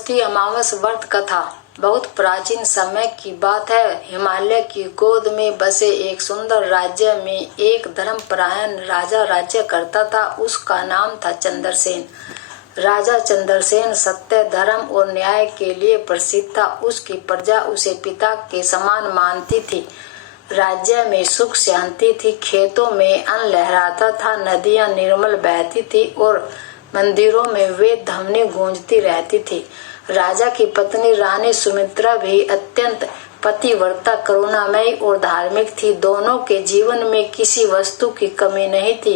सोमवती अमावस व्रत कथा। बहुत प्राचीन समय की बात है। हिमालय की गोद में बसे एक सुंदर राज्य में एक धर्मपरायण राजा राज्य करता था। उसका नाम था चंद्रसेन। राजा चंद्रसेन सत्य, धर्म और न्याय के लिए प्रसिद्ध था। उसकी प्रजा उसे पिता के समान मानती थी। राज्य में सुख शांति थी। खेतों में अन्न लहराता था, नदियां निर्मल बहती थी और मंदिरों में वेद ध्वनि गूंजती रहती थी। राजा की पत्नी रानी सुमित्रा भी अत्यंत पतिव्रता, करुणामयी और धार्मिक थी। दोनों के जीवन में किसी वस्तु की कमी नहीं थी,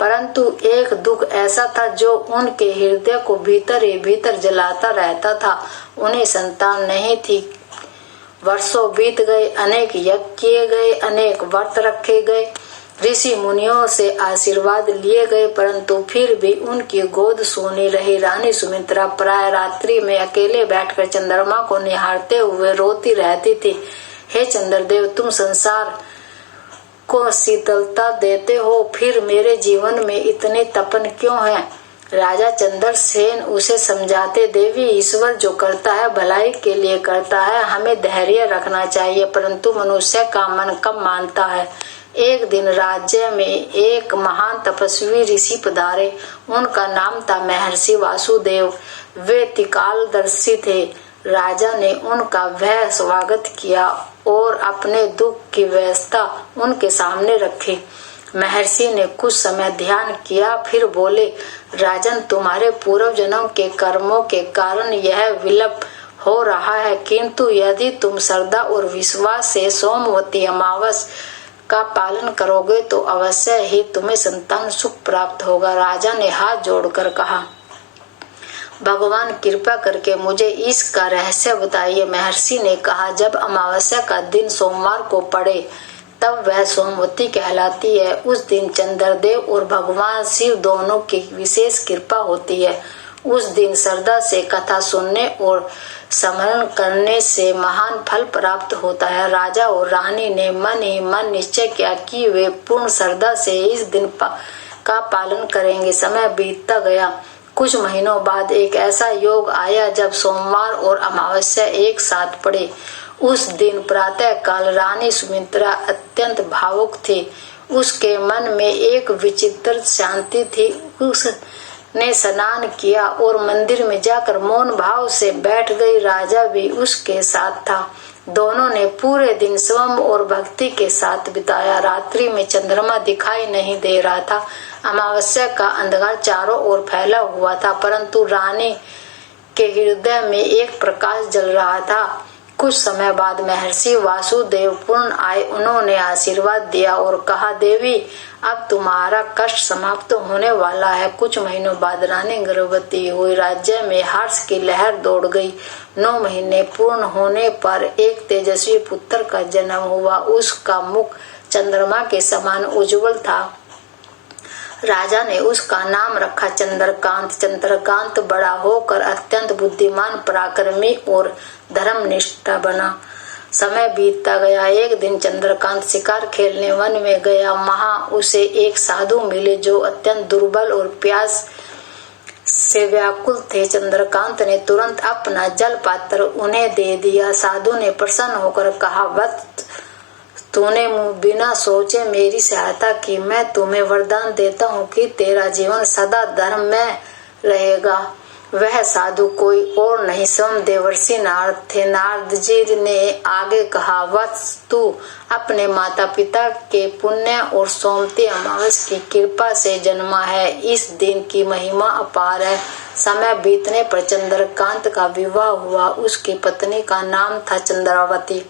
परंतु एक दुख ऐसा था जो उनके हृदय को भीतर ही भीतर जलाता रहता था। उन्हें संतान नहीं थी। वर्षों बीत गए, अनेक यज्ञ किए गए, अनेक व्रत रखे गए, ऋषि मुनियों से आशीर्वाद लिए गए, परंतु फिर भी उनकी गोद सूनी रही। रानी सुमित्रा प्राय रात्रि में अकेले बैठकर चंद्रमा को निहारते हुए रोती रहती थी। हे चंद्रदेव, तुम संसार को शीतलता देते हो, फिर मेरे जीवन में इतने तपन क्यों है? राजा चंद्रसेन उसे समझाते, देवी, ईश्वर जो करता है भलाई के लिए करता है। हमें धैर्य रखना चाहिए, परंतु मनुष्य का मन कम मानता है। एक दिन राज्य में एक महान तपस्वी ऋषि पधारे। उनका नाम था महर्षि वासुदेव। वे त्रिकालदर्शी थे। राजा ने उनका वह स्वागत किया और अपने दुख की व्यवस्था उनके सामने रखी। महर्षि ने कुछ समय ध्यान किया, फिर बोले, राजन, तुम्हारे पूर्व जन्म के कर्मों के कारण यह विलंब हो रहा है, किंतु यदि तुम श्रद्धा और विश्वास से सोमवती अमावस का पालन करोगे तो अवश्य ही तुम्हें संतान सुख प्राप्त होगा। राजा ने हाथ जोड़कर कहा, भगवान कृपा करके मुझे इसका रहस्य बताइए। महर्षि ने कहा, जब अमावस्या का दिन सोमवार को पड़े तब वह सोमवती कहलाती है। उस दिन चंद्रदेव और भगवान शिव दोनों की विशेष कृपा होती है। उस दिन श्रद्धा से कथा सुनने और स्मरण करने से महान फल प्राप्त होता है। राजा और रानी ने मन ही मन निश्चय किया कि वे पूर्ण श्रद्धा से इस दिन का पालन करेंगे। समय बीतता गया। कुछ महीनों बाद एक ऐसा योग आया जब सोमवार और अमावस्या एक साथ पड़े। उस दिन प्रातः काल रानी सुमित्रा अत्यंत भावुक थी। उसके मन में एक विचित्र शांति थी। उसने स्नान किया और मंदिर में जाकर मौन भाव से बैठ गई। राजा भी उसके साथ था। दोनों ने पूरे दिन स्वयं और भक्ति के साथ बिताया। रात्रि में चंद्रमा दिखाई नहीं दे रहा था। अमावस्या का अंधकार चारों ओर फैला हुआ था, परंतु रानी के हृदय में एक प्रकाश जल रहा था। कुछ समय बाद महर्षि वासुदेव पुनः आए। उन्होंने आशीर्वाद दिया और कहा, देवी, अब तुम्हारा कष्ट समाप्त होने वाला है। कुछ महीनों बाद रानी गर्भवती हुई। राज्य में हर्ष की लहर दौड़ गई। 9 महीने पूर्ण होने पर एक तेजस्वी पुत्र का जन्म हुआ। उसका मुख चंद्रमा के समान उज्जवल था। राजा ने उसका नाम रखा चंद्रकांत। चंद्रकांत बड़ा होकर अत्यंत बुद्धिमान, पराक्रमी और धर्मनिष्ठ बना। समय बीतता गया। एक दिन चंद्रकांत शिकार खेलने वन में गया। वहां उसे एक साधु मिले जो अत्यंत दुर्बल और प्यास से व्याकुल थे। चंद्रकांत ने तुरंत अपना जल पात्र उन्हें दे दिया। साधु ने प्रसन्न होकर कहा, वत्स, तूने बिना सोचे मेरी सहायता की। मैं तुम्हें वरदान देता हूँ कि तेरा जीवन सदा धर्म में रहेगा। वह साधु कोई और नहीं, स्वयं देवर्षि नारद थे। नारद जी ने आगे कहा, वत्स, तू अपने माता पिता के पुण्य और सोमवती अमावस की कृपा से जन्मा है। इस दिन की महिमा अपार है। समय बीतने पर चंद्रकांत का विवाह हुआ। उसकी पत्नी का नाम था चंद्रावती।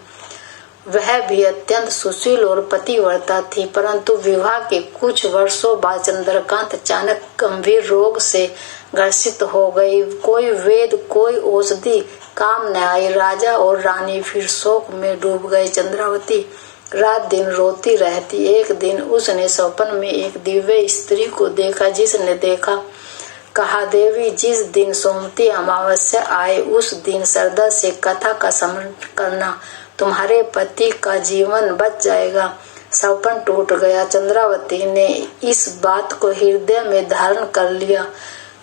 वह भी अत्यंत सुशील और पतिव्रता थी, परंतु विवाह के कुछ वर्षों बाद चंद्रकांत अचानक गंभीर रोग से ग्रसित हो गई। कोई वेद, कोई औषधि काम न आई। राजा और रानी फिर शोक में डूब गए। चंद्रावती रात दिन रोती रहती। एक दिन उसने स्वप्न में एक दिव्य स्त्री को देखा, जिसने कहा, देवी, जिस दिन सोमवती अमावस्या आए उस दिन श्रद्धा से कथा का स्मरण करना, तुम्हारे पति का जीवन बच जाएगा। सपन टूट गया। चंद्रावती ने इस बात को हृदय में धारण कर लिया।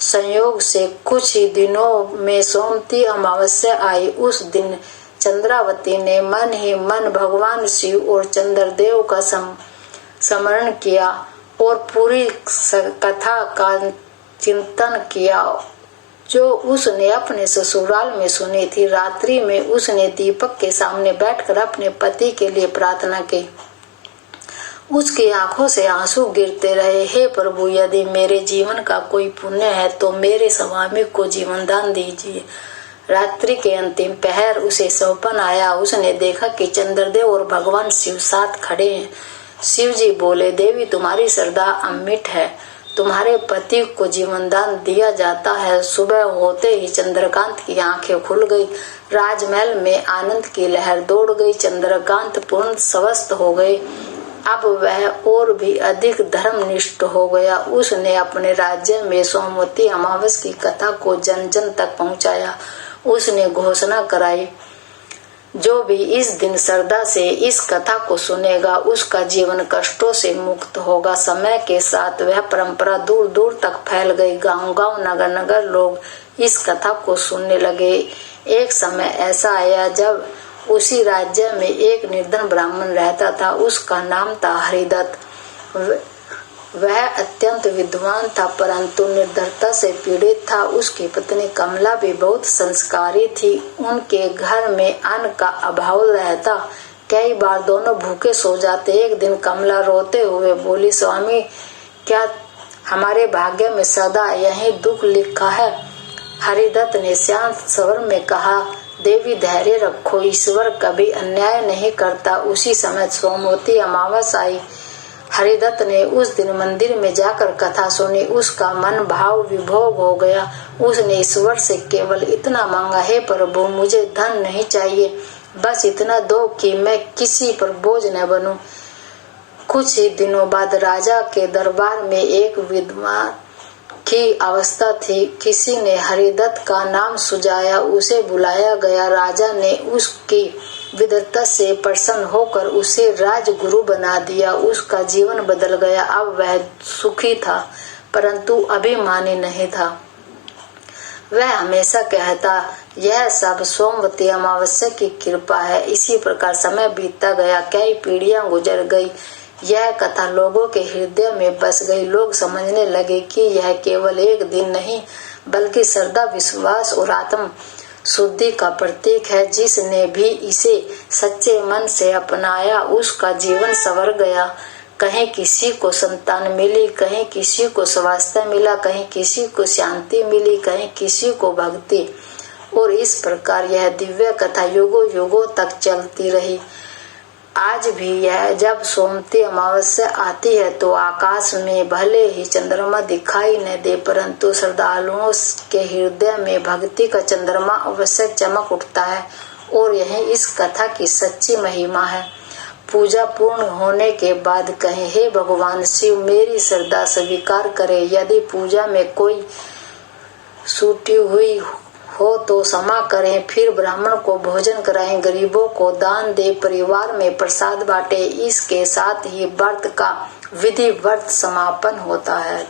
संयोग से कुछ ही दिनों में सोमवती अमावस्या आई। उस दिन चंद्रावती ने मन ही मन भगवान शिव और चंद्रदेव का स्मरण किया और पूरी कथा का चिंतन किया जो उसने अपने ससुराल में सुनी थी। रात्रि में उसने दीपक के सामने बैठकर अपने पति के लिए प्रार्थना की। उसकी आंखों से आंसू गिरते रहे। हे प्रभु, यदि मेरे जीवन का कोई पुण्य है तो मेरे स्वामी को जीवन दान दीजिए। रात्रि के अंतिम पहर उसे सपन आया। उसने देखा कि चंद्रदेव और भगवान शिव साथ खड़े हैं। शिव जी बोले, देवी तुम्हारी श्रद्धा अमिट है, तुम्हारे पति को जीवन दान दिया जाता है। सुबह होते ही चंद्रकांत की आंखें खुल गई। राजमहल में आनंद की लहर दौड़ गई। चंद्रकांत पूर्ण स्वस्थ हो गए। अब वह और भी अधिक धर्मनिष्ठ हो गया। उसने अपने राज्य में सोमवती अमावस्या की कथा को जन जन तक पहुंचाया। उसने घोषणा कराई, जो भी इस दिन श्रद्धा से इस कथा को सुनेगा उसका जीवन कष्टों से मुक्त होगा। समय के साथ वह परंपरा दूर दूर तक फैल गई। गांव-गांव, नगर-नगर लोग इस कथा को सुनने लगे। एक समय ऐसा आया जब उसी राज्य में एक निर्धन ब्राह्मण रहता था। उसका नाम था हरिदत्त। वह अत्यंत विद्वान था परंतु निर्धनता से पीड़ित था। उसकी पत्नी कमला भी बहुत संस्कारी थी। उनके घर में अन्न का अभाव रहता। कई बार दोनों भूखे सो जाते। एक दिन कमला रोते हुए बोली, स्वामी, क्या हमारे भाग्य में सदा यही दुख लिखा है? हरिदत्त ने शांत स्वर में कहा, देवी धैर्य रखो, ईश्वर कभी अन्याय नहीं करता। उसी समय सोमवती अमावस्या आई। हरिदत्त ने उस दिन मंदिर में जाकर कथा सुनी। उसका मन भाव विभोर हो गया। उसने ईश्वर से केवल इतना मांगा, हे प्रभु, मुझे धन नहीं चाहिए, बस इतना दो कि मैं किसी पर बोझ न बनूं। कुछ ही दिनों बाद राजा के दरबार में एक विधवा की अवस्था थी। किसी ने हरिदत्त का नाम सुझाया, उसे बुलाया गया। राजा ने उसकी विद्वता से प्रसन्न होकर उसे राजगुरु बना दिया। उसका जीवन बदल गया। अब वह सुखी था परंतु अभिमानी नहीं था। वह हमेशा कहता, यह सब सोमवती अमावस्या की कृपा है। इसी प्रकार समय बीतता गया। कई पीढ़ियां गुजर गई। यह कथा लोगों के हृदय में बस गई। लोग समझने लगे कि यह केवल एक दिन नहीं बल्कि श्रद्धा, विश्वास और आत्म शुद्धि का प्रतीक है। जिसने भी इसे सच्चे मन से अपनाया उसका जीवन संवर गया। कहीं किसी को संतान मिली, कहीं किसी को स्वास्थ्य मिला, कहीं किसी को शांति मिली, कहीं किसी को भक्ति। और इस प्रकार यह दिव्य कथा युगों युगों तक चलती रही। आज भी यह जब सोमवती अमावस्या आती है तो आकाश में भले ही चंद्रमा दिखाई न दे परंतु श्रद्धालुओं के हृदय में भक्ति का चंद्रमा अवश्य चमक उठता है। और यही इस कथा की सच्ची महिमा है। पूजा पूर्ण होने के बाद कहें, हे भगवान शिव, मेरी श्रद्धा स्वीकार करे। यदि पूजा में कोई छूटी हुई हो तो क्षमा करें। फिर ब्राह्मण को भोजन कराएं, गरीबों को दान दे, परिवार में प्रसाद बांटे। इसके साथ ही व्रत का विधिवत समापन होता है।